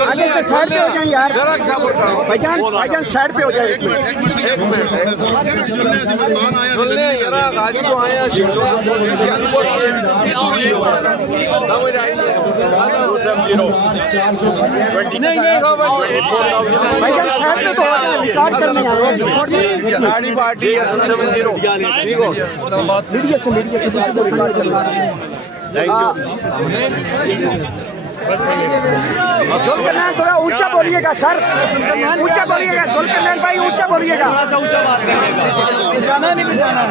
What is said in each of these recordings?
आगे से साइड पे हो जाए यार भाईजान साइड पे हो जाए साड़ी पार्टी मीडिया से रिकॉर्ड करना है। सुल्करनैन थोड़ा ऊंचा बोलिएगा सर, ऊंचा बोलिएगा सुल्करनैन भाई, ऊंचा बोलिएगा। बिछाना नहीं बिछाना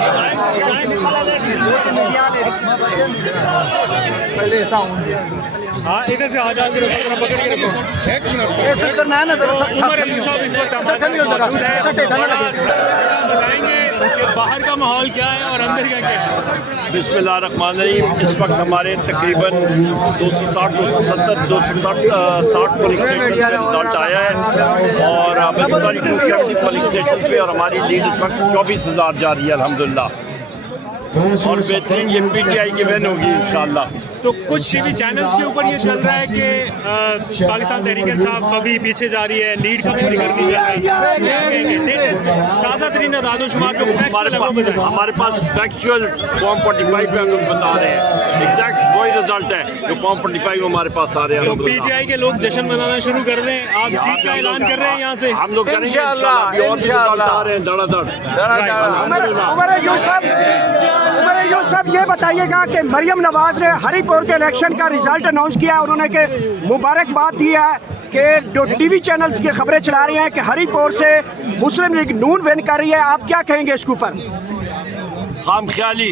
हाँ इधर से आ जाओगे, पकड़ के रखो। एक मिनट सुल्करनैन बताएंगे कि बाहर का माहौल क्या है और अंदर का क्या है। बिस्मिल्लाहिर्रहमानिर्रहीम। इस वक्त हमारे तकरीबन 260 पोलिंग स्टेशन पे रिजल्ट आया है और पोलिंग स्टेशन पे और हमारी लीड इस वक्त 24,000 जा रही है अल्हम्दुलिल्लाह। और बेहतरीन ये PTI की वैन होगी इंशाअल्लाह। तो कुछ टीवी चैनल्स के ऊपर ये चल रहा है कि पाकिस्तान तहरीक इंसाफ अभी पीछे जा रही है, लीड का जिक्र नहीं कर रही है। ताज़ा तरीन आदादोशुमार जो हमारे पास फैक्चुअल फॉर्म 45 पे हम लोग बता रहे हैं, एग्जैक्ट वही रिजल्ट है जो फॉर्म 45 में हमारे पास आ रहे हैं। तो PTI के लोग जश्न मनाना शुरू कर रहे हैं, आप जीत का ऐलान कर रहे हैं यहाँ से। हम लोग करेंगे इंशाअल्लाह। और भी रिजल्ट आ रहे हैं धड़ाधड़। उमर अय्यूब साहब ये बताइएगा कि मरियम नवाज ने हरीपुर के इलेक्शन का रिजल्ट अनाउंस किया है, उन्होंने के मुबारकबाद दी है कि जो टीवी चैनल्स की खबरें चला रही हैं कि हरीपुर से मुस्लिम लीग नून विन कर रही है, आप क्या कहेंगे इसके ऊपर? खाम ख्याली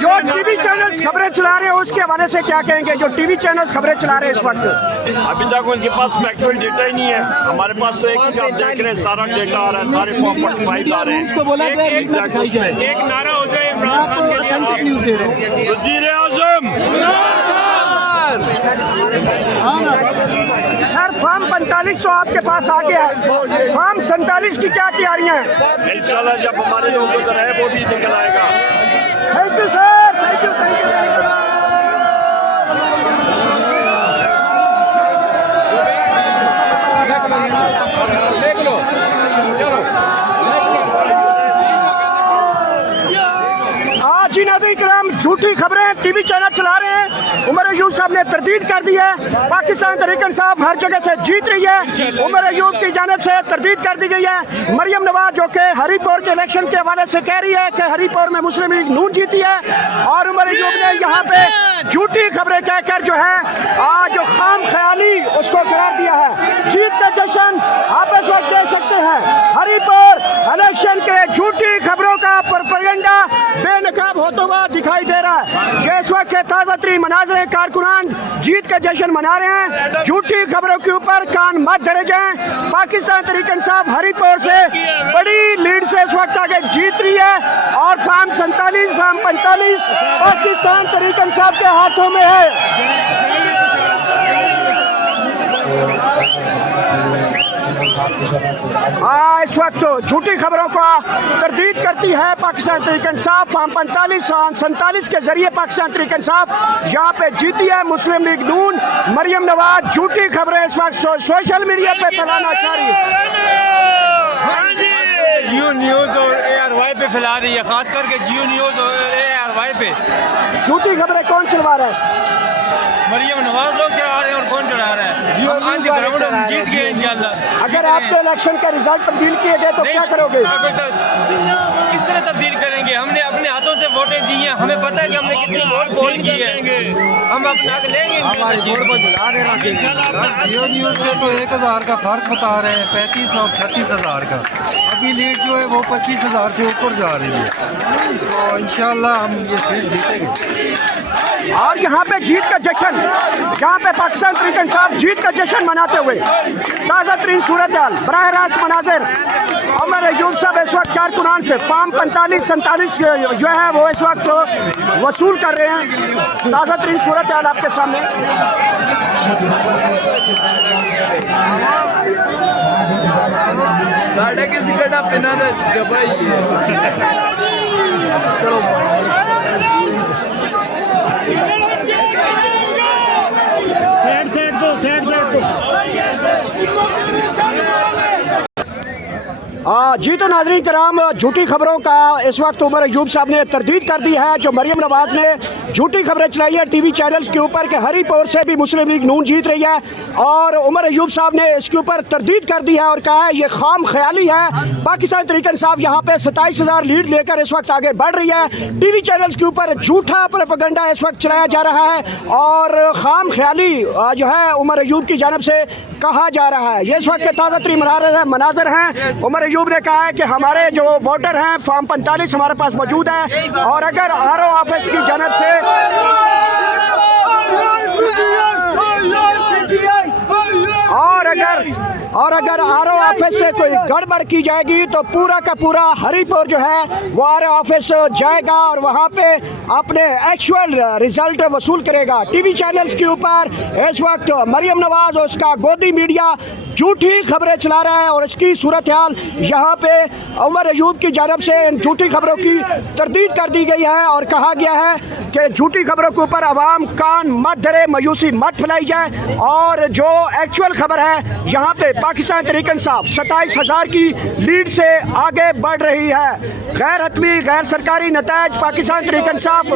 जो टीवी चैनल्स खबरें चला रहे हैं उसके हवाले से क्या कहेंगे? जो टीवी चैनल्स खबरें चला रहे हैं इस वक्त, अभी तक उनके पास फैक्चुअल डेटा ही नहीं है। हमारे पास तो एक ही आप देख रहे हैं, सारा डेटा आ रहा है, सारे फॉर्म 45 आ रहे हैं। एक नारा हो जाए इमरान खान के लिए। वज़ीर आज़म सर फॉर्म 4500 आपके पास आ गया है, फॉर्म 47 की क्या तैयारियां हैं? इंशाल्लाह जब हमारे लोग उधर है वो भी निकल आएगा। Thank you sir, thank you. आज ही नाज़रीन किराम झूठी खबरें टीवी चैनल चला रहे हैं। उमर अय्यूब साहब ने तरदीद कर दी है, पाकिस्तान तहरीक इंसाफ हर जगह से जीत रही है। उमर अय्यूब की जानिब से तरदीद कर दी गई है। मरियम नवाज जो कि हरीपुर के इलेक्शन के हवाले से कह रही है कि हरीपुर में मुस्लिम लीग नून जीती है, और उमर अय्यूब ने यहाँ पे झूठी खबरें कहकर जो है आज जो खाम ख्याली उसको करार दिया है। जीत का जश्न आप इस वक्त देख सकते हैं, हरीपुर इलेक्शन के झूठी खबरों का प्रोपेगेंडा बेनकाब होता हुआ दिखाई दे रहा है। ये इस वक्त के ताज़ा तरीन मनाज़रे कारकुनान जीत का जश्न मना रहे हैं। झूठी खबरों के ऊपर कान मत धरे जाएं। पाकिस्तान तहरीक इंसाफ हरीपुर से बड़ी लीड से इस वक्त आगे जीत रही है, और फॉर्म 47 फॉर्म 45 पाकिस्तान तहरीक इंसाफ के हाथों में है। इस वक्त झूठी खबरों का तरदीद करती है पाकिस्तान तहरीक इंसाफ। फार्म 45-47 के जरिए पाकिस्तान तहरीक इंसाफ यहाँ पे जीती है। मुस्लिम लीग नून मरियम नवाज झूठी खबरें इस वक्त सोशल मीडिया पे फैलाना चाह रही है। जियो न्यूज़ और ARY पे फैला रही है, खास करके जियो न्यूज़ और ARY पे। झूठी खबरें कौन चलवा रहा है? मरियम नवाज लोग चढ़ा रहे हैं और कौन चढ़ा रहा है? हम ऑन द ग्राउंड हम जीत गए इंशाल्लाह। अगर आपके इलेक्शन के रिजल्ट तब्दील किए गए तो क्या करोगे? किस तरह तब्दील करेंगे? हमने अपने हाथों से वोटें दी हैं, हमें पता है कि हमने कितनी वोट पोल की है, हम अपना हक लेंगे। हमारी वोट को जला देना चाहिए। जियो न्यूज़ पे तो 1000 का फर्क बता रहे हैं, 35 और 36,000 का। अभी लीड जो है वो 25,000 से ऊपर जा रही है, तो इंशाल्लाह हम ये सीट जीतेंगे। और यहाँ पे जीत का जश्न, यहाँ पे पाकिस्तान तहरीक इंसाफ जीत का जश्न मनाते हुए ताज़ा तरीन सूरत हाल बराह रास्त मनाजिर उमर अयूब साहब इस वक्त कारकुनान से फार्म 45-47 जो है वो इस वक्त वसूल कर रहे हैं। ताज़ा तरीन सूरत हाल आपके सामने। साढ़े किसी गड्ढा पिना ने दबाई चलो जी तो नाज़रीन कराम, झूठी खबरों का इस वक्त उमर अयूब साहब ने तरदीद कर दी है। जो मरियम नवाज ने झूठी खबरें चलाई है टीवी चैनल्स के ऊपर कि हरीपुर से भी मुस्लिम लीग नून जीत रही है, और उमर अयूब साहब ने इसके ऊपर तरदीद कर दी है और कहा है ये खाम ख्याली है। पाकिस्तान तहरीक इंसाफ यहाँ पे 27,000 लीड लेकर इस वक्त आगे बढ़ रही है। टीवी चैनल्स के ऊपर झूठा प्रोपेगेंडा इस वक्त चलाया जा रहा है और खाम ख्याली जो है उमर अयूब की जानिब से कहा जा रहा है। ये इस वक्त के ताज़ा तरीन मनाजर हैं। उमर अयूब ने कहा है कि हमारे जो वोटर हैं फार्म 45 हमारे पास मौजूद है, और अगर RO ऑफिस की जानिब से और अगर RO ऑफिस से कोई गड़बड़ की जाएगी तो पूरा का पूरा हरीपुर जो है वो RO ऑफिस जाएगा और वहाँ पे अपने एक्चुअल रिजल्ट वसूल करेगा। टीवी चैनल्स के ऊपर इस वक्त मरियम नवाज और उसका गोदी मीडिया झूठी खबरें चला रहा है और इसकी सूरत हाल यहाँ पे उमर अयूब की जानब से इन झूठी खबरों की तरदीद कर दी गई है और कहा गया है कि झूठी खबरों के ऊपर आवाम कान मत धरे, मायूसी मत फैलाई जाए, और जो एक्चुअल खबर है यहाँ पे पाकिस्तान तहरीक इंसाफ 27,000 की लीड से आगे बढ़ रही है। गैर हतमी गैर सरकारी नतायज पाकिस्तान तहरीक इंसाफ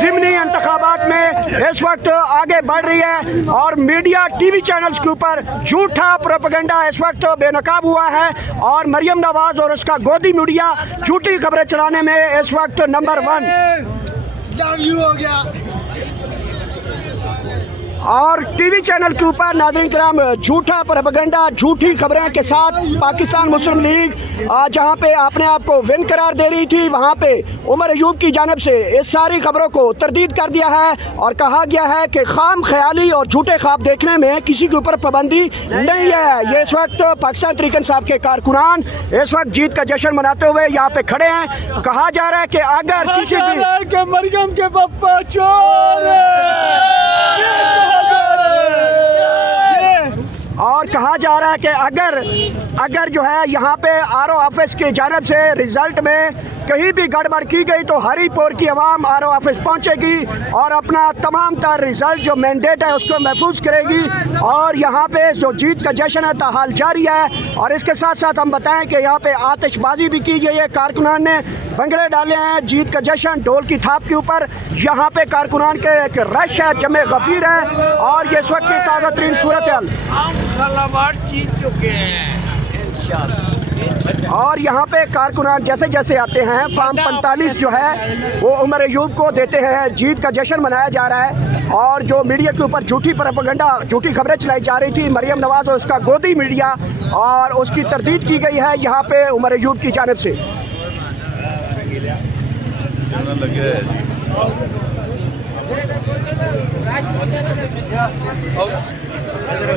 ज़िमनी इंतखाबात में इस वक्त आगे बढ़ रही है और मीडिया टीवी चैनल्स के ऊपर झूठा प्रोपेगेंडा इस वक्त बेनकाब हुआ है और मरियम नवाज और उसका गोदी मीडिया झूठी खबरें चलाने में इस वक्त नंबर 1 हो गया। और टीवी चैनल के ऊपर नाज़रीन कराम झूठा प्रोपेगेंडा झूठी खबरें के साथ पाकिस्तान मुस्लिम लीग जहां पे अपने आप को विन करार दे रही थी, वहां पे उमर अयूब की जानिब से इस सारी खबरों को तरदीद कर दिया है और कहा गया है कि खाम ख्याली और झूठे ख्वाब देखने में किसी के ऊपर पाबंदी नहीं है। ये इस वक्त पाकिस्तान तहरीक इंसाफ के कारकुनान इस वक्त जीत का जश्न मनाते हुए यहाँ पे खड़े हैं। कहा जा रहा है कि अगर किसी भी मरियम के पप्पा चोर और कहा जा रहा है कि अगर जो है यहाँ पे RO ऑफिस की जानिब से रिज़ल्ट में कहीं भी गड़बड़ की गई तो हरीपुर की आवाम RO ऑफिस पहुँचेगी और अपना तमाम तर रिज़ल्ट जो मैंडेट है उसको महफूज करेगी और यहाँ पे जो जीत का जश्न है ताहाल जारी है। और इसके साथ साथ हम बताएं कि यहाँ पे आतिशबाजी भी की गई है, कारकुनान ने भंगड़े डाले हैं जीत का जश्न ढोल की थाप के ऊपर। यहाँ पे कारकुनान के एक रश है, जमे गफीर है और ये इस वक्त की ताज़ा तरीन सूरत हाल जीत चुके हैं और यहाँ पे कारकुनान जैसे जैसे आते हैं फार्म 45 जो है वो उमर अयूब को देते हैं। जीत का जश्न मनाया जा रहा है और जो मीडिया के ऊपर झूठी प्रोपेगेंडा झूठी खबरें चलाई जा रही थी मरियम नवाज और उसका गोदी मीडिया, और उसकी तरदीद की गई है यहाँ पे उमर अयूब की जानिब से।